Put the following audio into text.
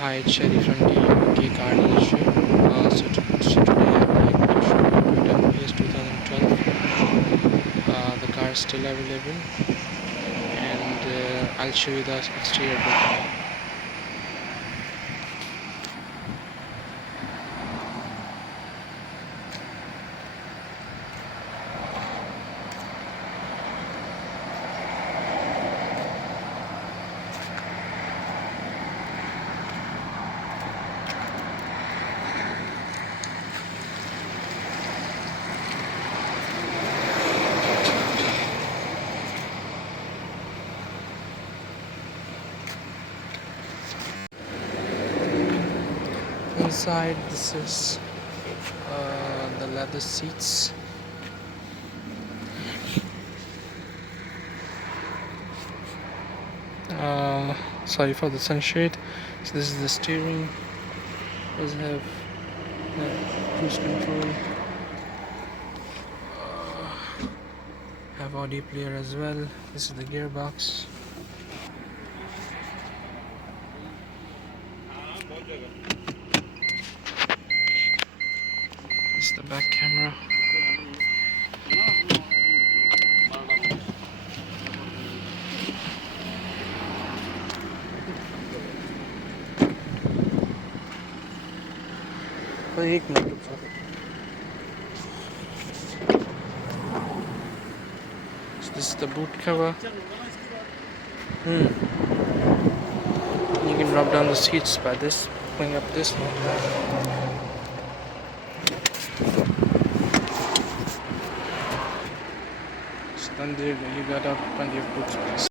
Hi, it's Sherry from the UK car dealership. So today I would like to show you a Toyota Prius 2012. The car is still available, and I'll show you the exterior bit now. Inside, this is the leather seats. Sorry for the sunshade. So this is the steering. Does have cruise control. Have audio player as well. This is the gearbox. This is the back camera. एक minute रुक जाओ. So this is the boot cover. You can drop down the seats by this, pulling up this one. So then there you got plenty of boot space.